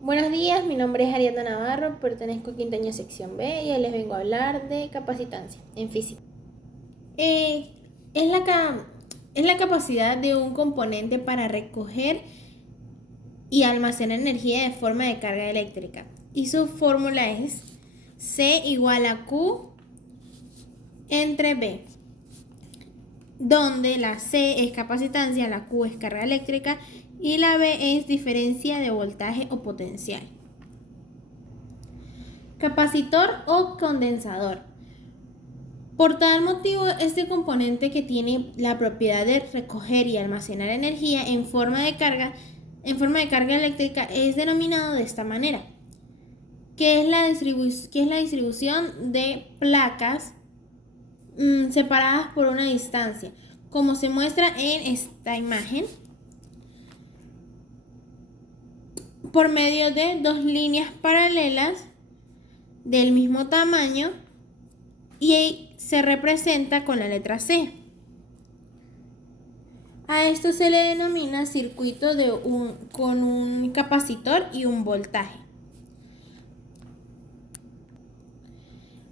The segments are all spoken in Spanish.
Buenos días, mi nombre es Ariadna Navarro, pertenezco a quinto año sección B y hoy les vengo a hablar de capacitancia en física. Eh, es, la ca- es la capacidad de un componente para recoger y almacenar energía de forma de carga eléctrica. Y su fórmula es C igual a Q entre B, donde la C es capacitancia, la Q es carga eléctrica y la B es diferencia de voltaje o potencial. Capacitor o condensador. Por tal motivo, este componente que tiene la propiedad de recoger y almacenar energía en forma de carga eléctrica es denominado de esta manera, que es la distribución de placas separadas por una distancia, como se muestra en esta imagen, por medio de dos líneas paralelas del mismo tamaño y se representa con la letra C. A esto se le denomina circuito con un capacitor y un voltaje.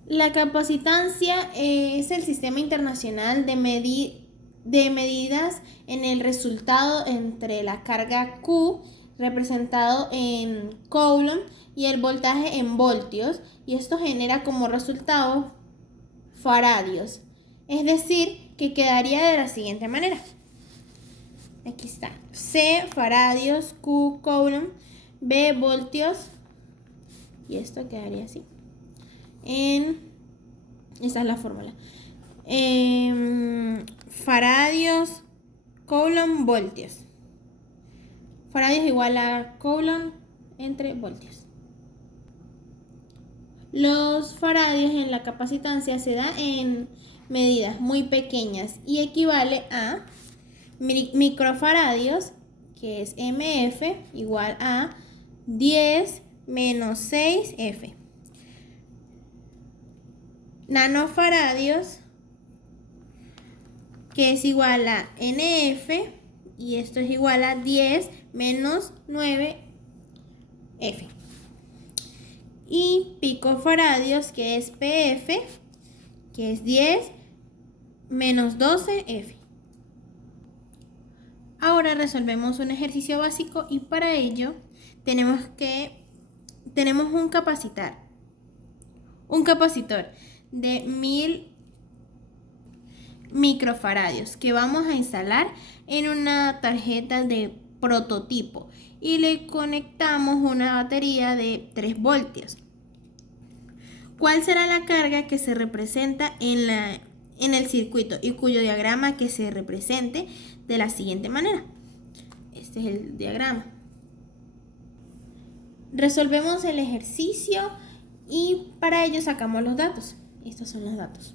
La capacitancia es el sistema internacional de medidas en el resultado entre la carga Q, representado en coulomb, y el voltaje en voltios, y esto genera como resultado faradios. Es decir, que quedaría de la siguiente manera. Aquí está. C faradios, Q coulomb, B voltios. Y esto quedaría así. Esta es la fórmula. Faradios, coulomb, voltios. Faradios igual a coulomb entre voltios. Los faradios en la capacitancia se da en medidas muy pequeñas y equivale a microfaradios, que es MF, igual a 10 menos 6F. Nanofaradios, que es igual a NF, y esto es igual a 10 menos 9F. Y picofaradios, que es PF, que es 10 menos 12F. Ahora resolvemos un ejercicio básico y para ello tenemos un capacitor de 1000 microfaradios que vamos a instalar en una tarjeta de prototipo y le conectamos una batería de 3 voltios. ¿Cuál será la carga que se representa en el circuito y cuyo diagrama que se represente de la siguiente manera? Este es el diagrama. Resolvemos el ejercicio y para ello sacamos los datos. Estos son los datos.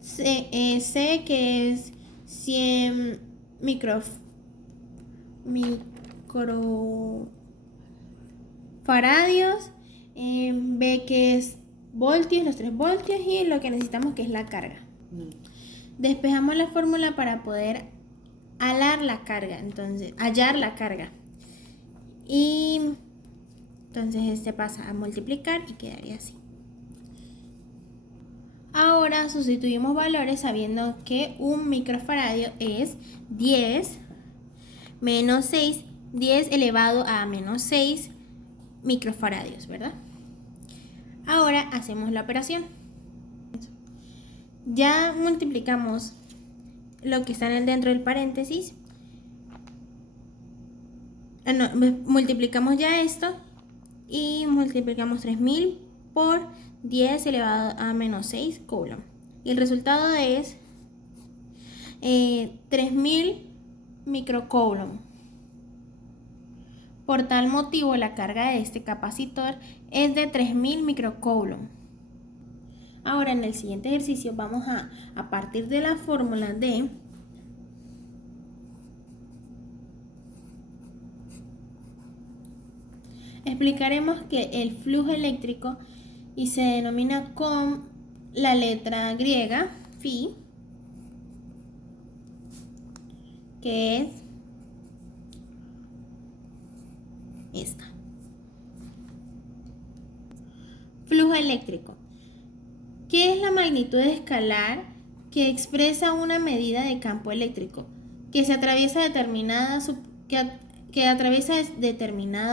C que es 100 microfaradios, B que es voltios, los 3 voltios, y lo que necesitamos que es la carga. Despejamos la fórmula para poder hallar la carga, y entonces este pasa a multiplicar y quedaría así. Ahora sustituimos valores sabiendo que un microfaradio es 10 menos 6, 10 elevado a menos 6 microfaradios, ¿verdad? Ahora hacemos la operación. Ya multiplicamos lo que está dentro del paréntesis. Multiplicamos ya esto y multiplicamos 3000 por 10 elevado a menos 6 coulomb. Y el resultado es 3000 microcoulomb. Por tal motivo, la carga de este capacitor es de 3000 microcoulomb. Ahora, en el siguiente ejercicio vamos a partir de la fórmula de explicaremos que el flujo eléctrico y se denomina con la letra griega phi, que es esta. Flujo eléctrico. ¿Qué es la magnitud escalar que expresa una medida de campo eléctrico que atraviesa determinada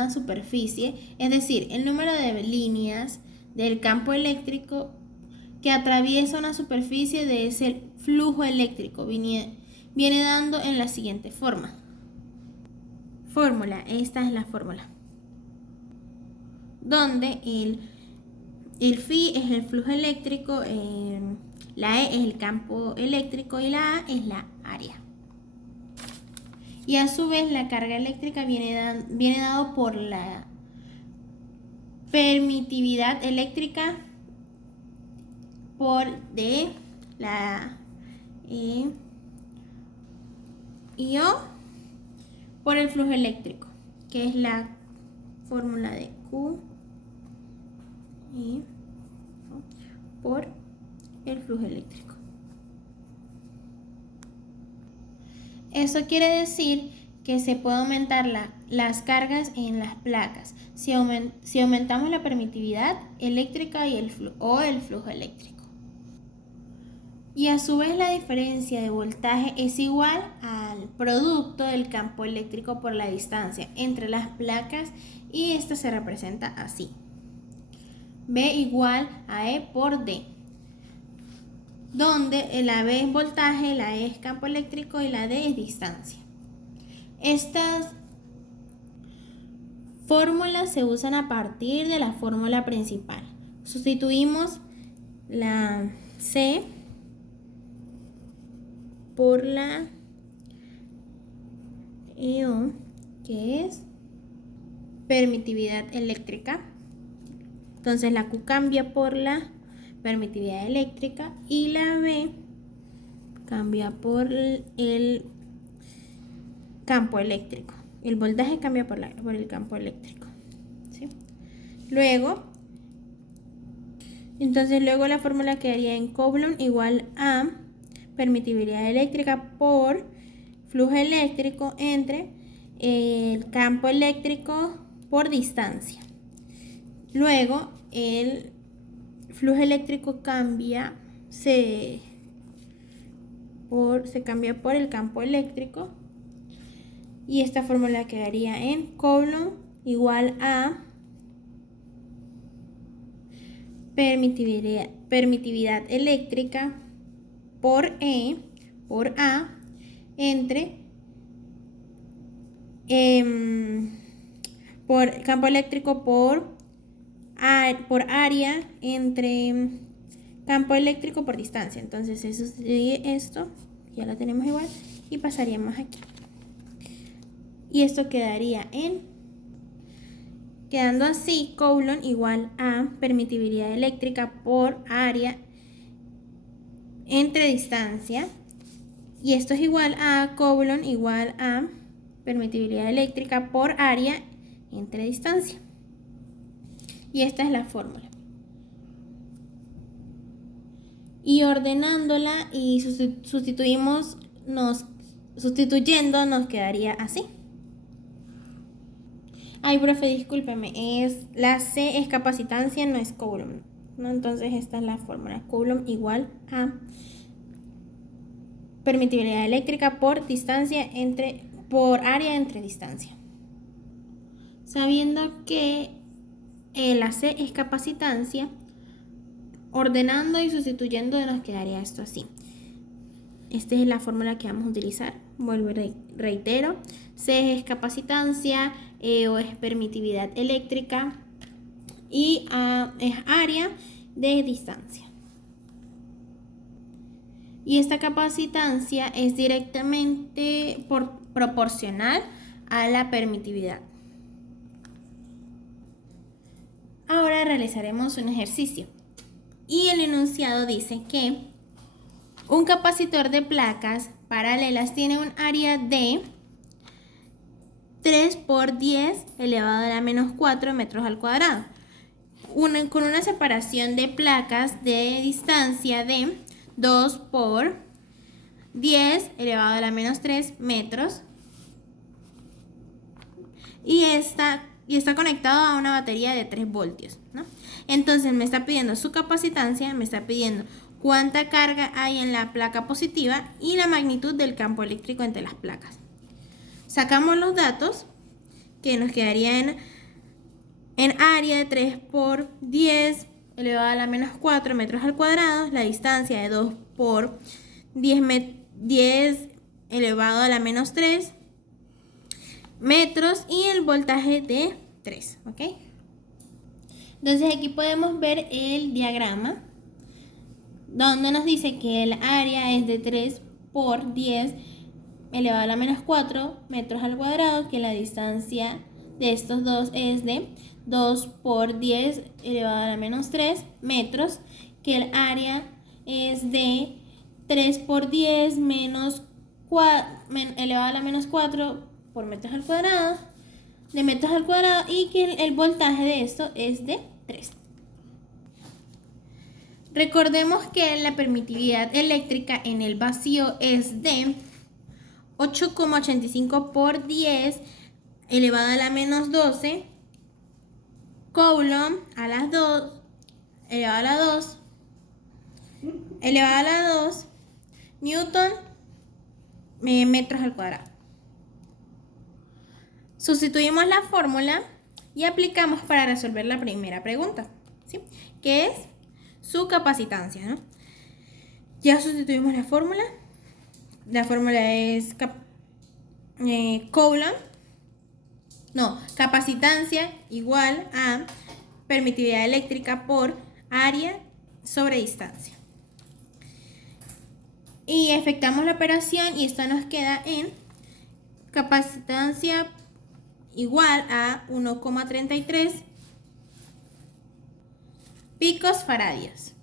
superficie? Es decir, el número de líneas del campo eléctrico que atraviesa una superficie de ese flujo eléctrico viene dando en la siguiente forma. Esta es la fórmula, donde el phi es el flujo eléctrico, la E es el campo eléctrico y la A es la área. Y a su vez la carga eléctrica viene dado por la permitividad eléctrica por D, la E y O por el flujo eléctrico, que es la fórmula de Q y por el flujo eléctrico. Eso quiere decir que se puede aumentar las cargas en las placas si aumentamos la permitividad eléctrica y el flujo eléctrico. Y a su vez la diferencia de voltaje es igual al producto del campo eléctrico por la distancia entre las placas, y esto se representa así: B igual a E por D, donde la B es voltaje, la E es campo eléctrico y la D es distancia. Estas fórmulas se usan a partir de la fórmula principal. Sustituimos la C por la EO, que es permitividad eléctrica. Entonces la Q cambia por la permitividad eléctrica y la B cambia por el campo eléctrico. El voltaje cambia por el campo eléctrico, ¿sí? Luego la fórmula quedaría en Coulomb igual a permitividad eléctrica por flujo eléctrico entre el campo eléctrico por distancia. Luego el flujo eléctrico se cambia por el campo eléctrico, y esta fórmula quedaría en Coulomb igual a permitividad eléctrica por E por A entre por campo eléctrico por área entre campo eléctrico por distancia. Entonces se sustituye esto, ya lo tenemos igual, y pasaríamos aquí. Y esto quedando así: Coulomb igual a permitividad eléctrica por área entre distancia, y esto es igual a Coulomb igual a permitividad eléctrica por área entre distancia. Y esta es la fórmula. Y ordenándola y sustituyendo nos quedaría así. Ay, profe, discúlpeme, la C es capacitancia, no es Coulomb, ¿no? Entonces esta es la fórmula: Coulomb igual a permitividad eléctrica por área entre distancia. Sabiendo que la C es capacitancia, ordenando y sustituyendo nos quedaría esto así. Esta es la fórmula que vamos a utilizar. Vuelvo y reitero: C es capacitancia, O es permitividad eléctrica y A es área de distancia. Y esta capacitancia es directamente proporcional a la permitividad. Ahora realizaremos un ejercicio. Y el enunciado dice que un capacitor de placas paralelas tiene un área de 3 por 10 elevado a la menos 4 metros al cuadrado, con una separación de placas de distancia de 2 por 10 elevado a la menos 3 metros. Y esta y está conectado a una batería de 3 voltios, ¿no? Entonces me está pidiendo su capacitancia, me está pidiendo cuánta carga hay en la placa positiva y la magnitud del campo eléctrico entre las placas. Sacamos los datos, que nos quedaría en área de 3 por 10 elevado a la menos 4 metros al cuadrado, la distancia de 2 por 10 elevado a la menos 3 metros y el voltaje de 3, ¿ok? Entonces aquí podemos ver el diagrama donde nos dice que el área es de 3 por 10 elevado a la menos 4 metros al cuadrado, que la distancia de estos dos es de 2 por 10 elevado a la menos 3 metros, que el área es de 3 por 10 menos 4, elevado a la menos 4 por metros al cuadrado, de metros al cuadrado, y que el voltaje de esto es de 3. Recordemos que la permitividad eléctrica en el vacío es de 8,85 por 10 elevado a la menos 12 coulomb a las 2 elevado a la 2 elevado a la 2 newton metros al cuadrado. Sustituimos la fórmula y aplicamos para resolver la primera pregunta, ¿sí? Que es su capacitancia, ¿no? Ya sustituimos la fórmula. La fórmula es capacitancia igual a permitividad eléctrica por área sobre distancia. Y efectuamos la operación y esto nos queda en capacitancia igual a 1,33 picos faradios.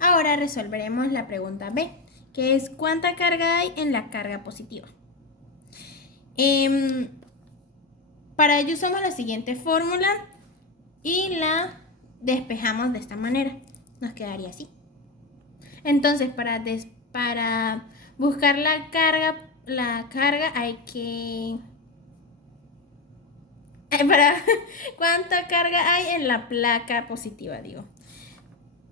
Ahora resolveremos la pregunta B, que es ¿cuánta carga hay en la carga positiva? Para ello usamos la siguiente fórmula y la despejamos de esta manera. Nos quedaría así. Entonces, para buscar la carga hay que... ¿Cuánta carga hay en la placa positiva, digo?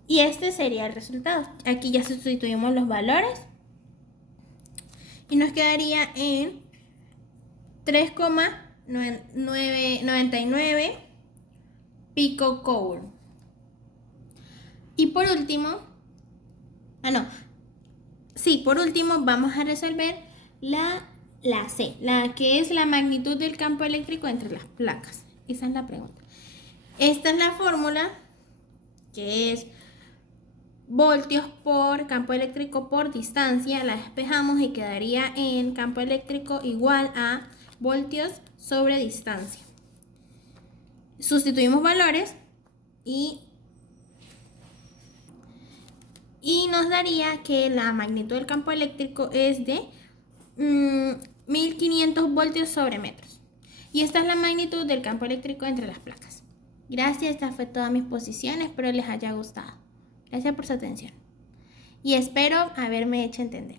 Y este sería el resultado. Aquí ya sustituimos los valores y nos quedaría en 3,99 picocoulomb. Y por último, por último vamos a resolver la C, la que es la magnitud del campo eléctrico entre las placas. Esa es la pregunta. Esta es la fórmula, que es voltios por campo eléctrico por distancia. La despejamos y quedaría en campo eléctrico igual a voltios sobre distancia. Sustituimos valores y nos daría que la magnitud del campo eléctrico es de 1500 voltios sobre metros. Y esta es la magnitud del campo eléctrico entre las placas. Gracias, esta fue toda mi exposición, espero les haya gustado. Gracias por su atención. Y espero haberme hecho entender.